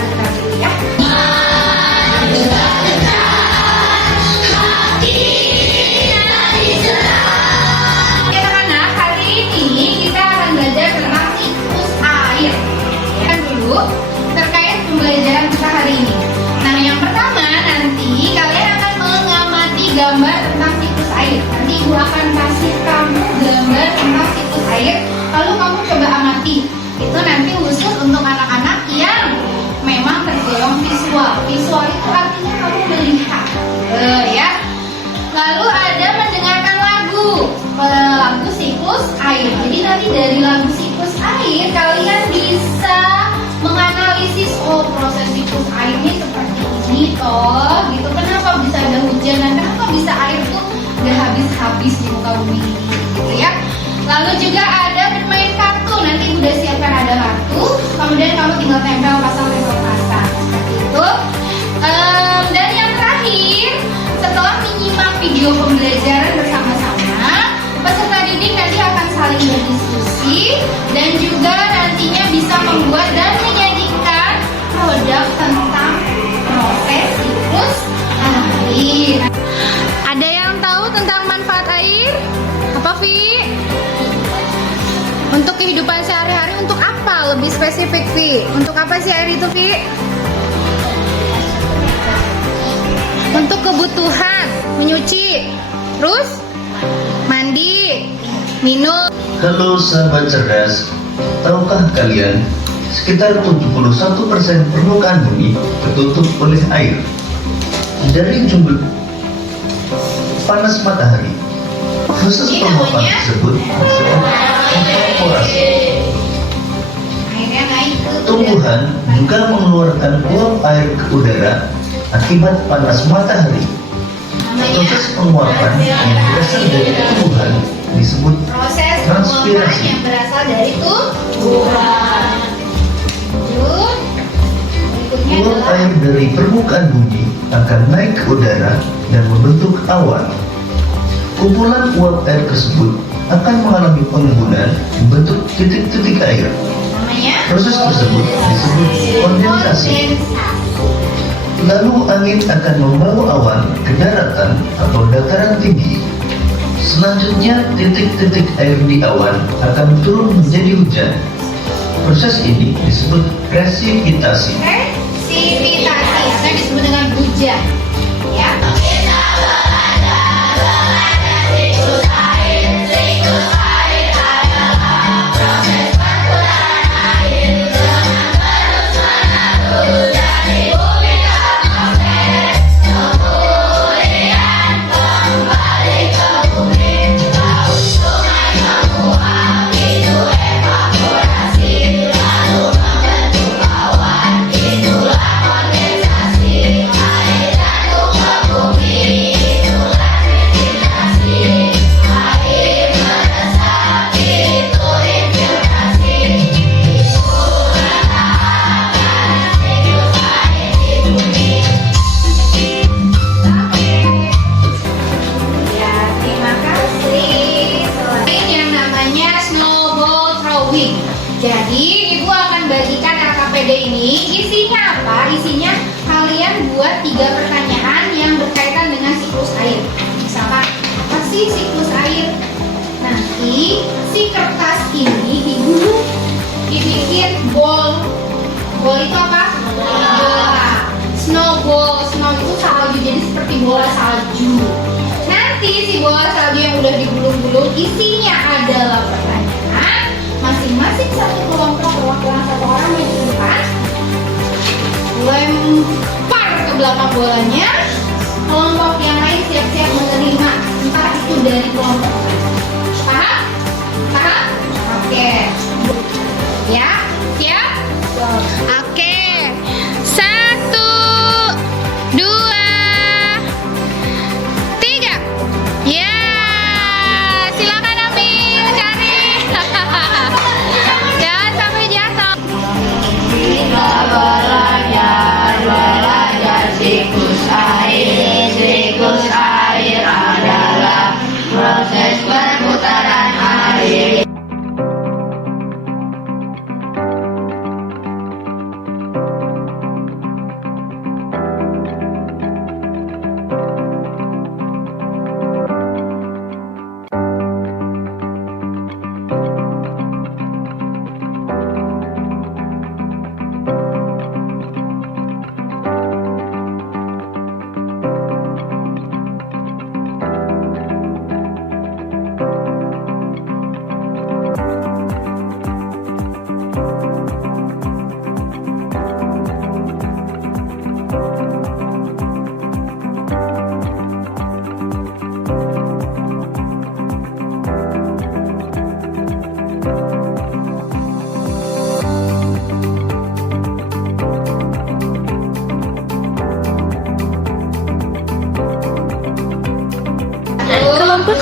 dengar dulu ya. Anak-anak, hari ini kita akan belajar tentang siklus air. Ya dulu terkait pembelajaran kita hari ini. Nah, yang pertama nanti kalian akan mengamati gambar tentang siklus air. Nanti Ibu akan kasih kamu gambar tentang siklus air, lalu kamu coba amati. Itu nanti khusus untuk anak-anak yang memang tergolong visual. Visual itu artinya kamu melihat, ya. Lalu ada mendengarkan lagu siklus air. Jadi nanti dari lagu siklus air kalian bisa menganalisis, oh proses siklus air ini seperti ini toh, gitu. Kenapa bisa ada hujan dan kenapa bisa air tuh gak habis-habis di muka bumi ini, gitu ya. Lalu juga ada bermain kartu. Nanti udah siapkan ada kartu, kemudian kamu tinggal tempel pasang seperti itu. Dan yang terakhir, setelah menyimak video pembelajaran bersama-sama, peserta didik nanti akan saling berdiskusi dan juga nantinya bisa membuat dan menyajikan produk tentang proses siklus air. Ada yang tahu tentang manfaat air? Apa, Vi? Untuk kehidupan sehari-hari, untuk apa? Lebih spesifik, Vi. Untuk apa sih air itu, Vi? Untuk kebutuhan menyuci, terus mandi, minum. Halo sahabat cerdas, tahukah kalian sekitar 71% permukaan bumi tertutup oleh air. Dari jumlah panas matahari, proses penguapan tersebut disebut evaporasi. Tumbuhan juga mengeluarkan uap air ke udara akibat panas matahari. Proses penguapan yang berasal dari tumbuhan disebut Proses penguapan transpirasi. yang berasal dari tumbuhan. Lanjut. Berikutnya Uap adalah air dari permukaan bumi akan naik ke udara dan membentuk awan. Kumpulan uap air tersebut akan mengalami pengembunan membentuk titik-titik air. namanya Proses tersebut disebut kondensasi. Lalu angin akan membawa awan ke daratan atau dataran tinggi. Selanjutnya titik-titik air di awan akan turun menjadi hujan. Proses ini disebut presipitasi. presipitasi atau disebut dengan hujan. Ya. Ya, terima kasih. Selain yang namanya snowball throwing. Jadi, Ibu akan bagikan LKPD ini. Isinya apa? Isinya kalian buat 3 pertanyaan yang berkaitan dengan siklus air. Misalkan, apa sih siklus air? Nanti si kertas ini Ibu dibikin ball. Ball itu apa? Bola. Snowball. Snow itu salju, jadi seperti bola salju. Nanti si bola salju yang udah digulung-gulung isinya adalah pertanyaan. Masing-masing satu kelompok perwakilan satu orang maju ke depan, lempar ke belakang bolanya. Kelompok yang lain siap-siap menerima, entah itu dari kelompok lain. Paham? Paham? Oke. Ya, siap? Oke. 1, 2, 3. Ya, silakan ambil, cari. Jangan sampai jatuh. Kita belajar siklus air. Siklus air adalah proses perputaran air.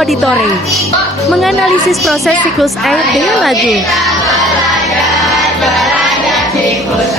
Auditore menganalisis proses siklus air dengan lagu. Siklus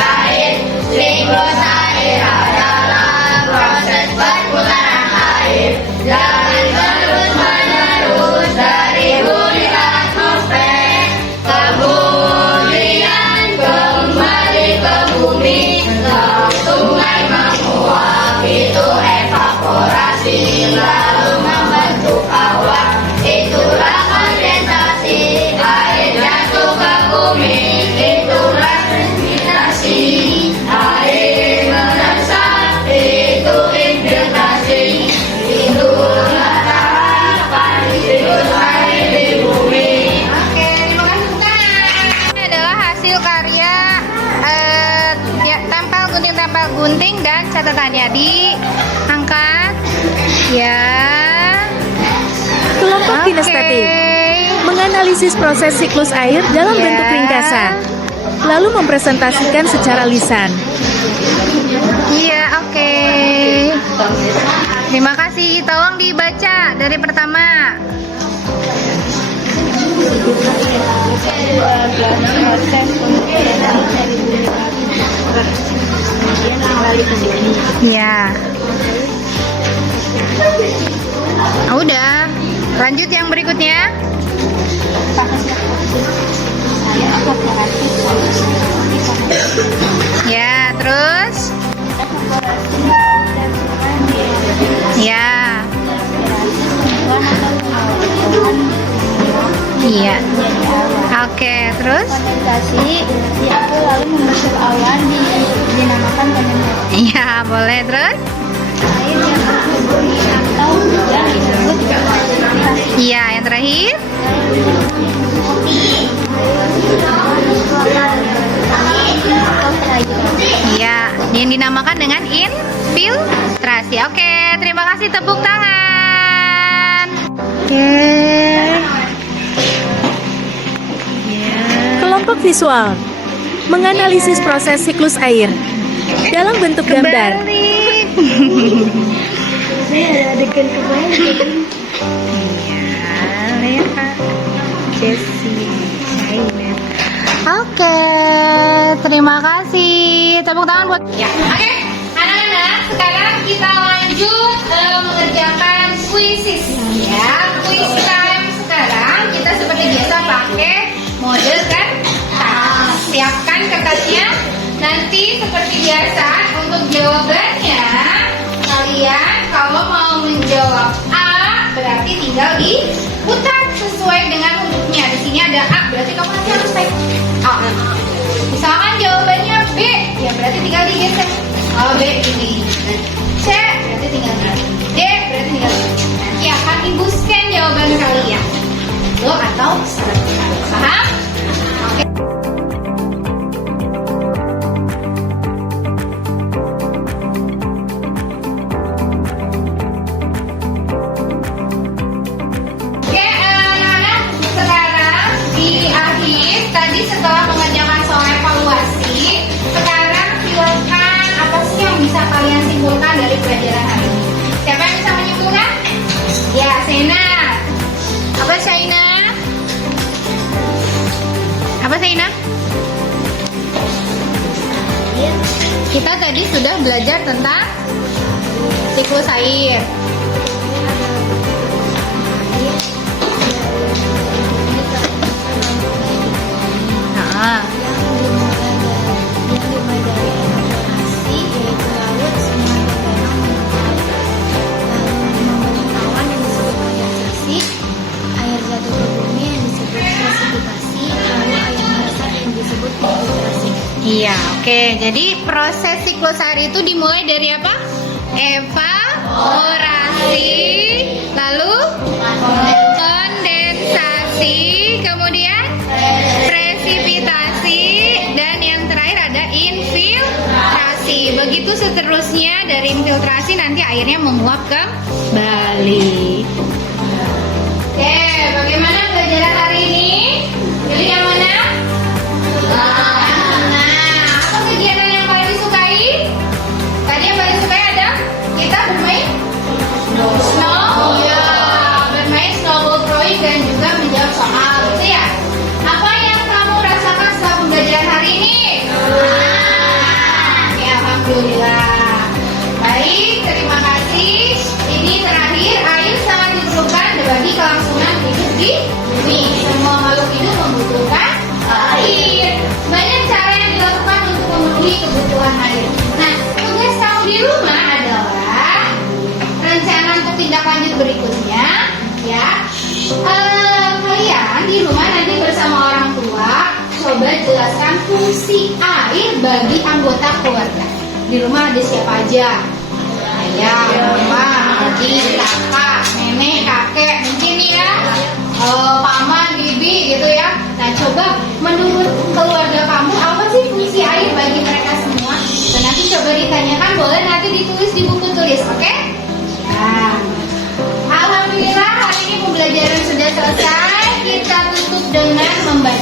air adalah proses perputaran air yang terus menerus dari bumi atmosfer, kemudian kembali ke bumi, ke sungai menguap, itu evaporasi, lalu membentuk awan, itulah kondensasi, air jatuh ke bumi, itulah precipitation. Air meresap, itu infiltrasi, itulah tahapan siklus air di bumi. Oke, terima kasih tepuk tangan. Ini adalah hasil karya tempel gunting dan catatannya diangkat. Ya. Kelompok kinestetik menganalisis proses siklus air dalam Ya. bentuk ringkasan, lalu mempresentasikan secara lisan. Iya, oke. Terima kasih. Tolong dibaca dari pertama. Ya. Udah. Lanjut yang berikutnya. Ya, terus. Ya. Iya. Oke, terus? Kondensasi yaitu lalu membentuk awan dinamakan kondensasi. Iya, boleh terus? Air yang berbunyi atau yang disebut precipitation. Iya, yang terakhir? Iya, yang dinamakan dengan infiltrasi. Oke, terima kasih, tepuk tangan. Oke. Kelompok visual menganalisis proses siklus air dalam bentuk gambar. Kembali. Saya ada adegan kembali. Iya, lihat Kak. Jessie China. Oke, terima kasih. Tepuk tangan buat ya. Oke, anak-anak, sekarang kita lanjut mengerjakan kuisis ya. Quiz time sekarang kita seperti biasa pakai mode kan? Siapkan kertasnya. Nanti seperti biasa untuk jawabannya kalian kalau mau menjawab A berarti tinggal diputar sesuai dengan hurufnya. Di sini ada A, berarti kamu nanti harus type A. Misalkan jawabannya B, ya berarti tinggal digeser. Oh, B ini. C berarti tinggal di. D berarti tinggal di. Nanti akan ibu scan jawaban kalian. Lo atau paham? Oke. Tadi setelah mengerjakan soal evaluasi, sekarang silakan apa sih yang bisa kalian simpulkan dari pelajaran hari ini? Siapa yang bisa menyimpulkan? Ya, Sena. Apa Sena? Apa Sena? Kita tadi sudah belajar tentang siklus air. Nah, Yang dimulai dari evaporasi yaitu laut, sungai, danau membentuk awan yang disebut kondensasi, air jatuh ke bumi yang disebut presipitasi, lalu air meresap yang disebut infiltrasi. iya, oke. Jadi proses siklus air itu dimulai dari apa? Evaporasi, lalu kondensasi, kemudian presipitasi, dan yang terakhir ada infiltrasi. Begitu seterusnya, dari infiltrasi nanti airnya menguap kembali. Oke, bagaimana pelajaran hari ini? Pilih yang mana? Apa kegiatan yang paling disukai? Tadi yang paling disukai ada kita bermain snow. Ya, bermain snow fungsi air bagi anggota keluarga. Di rumah ada siapa aja? Ayah, mama, adik, kakak, nenek, kakek, mungkin ya, paman, bibi gitu ya. Nah, coba menurut keluarga kamu apa sih fungsi air bagi mereka semua? Dan nanti coba ditanyakan, boleh nanti ditulis di buku tulis, oke? Nah, alhamdulillah hari ini pembelajaran sudah selesai. Kita tutup dengan membaca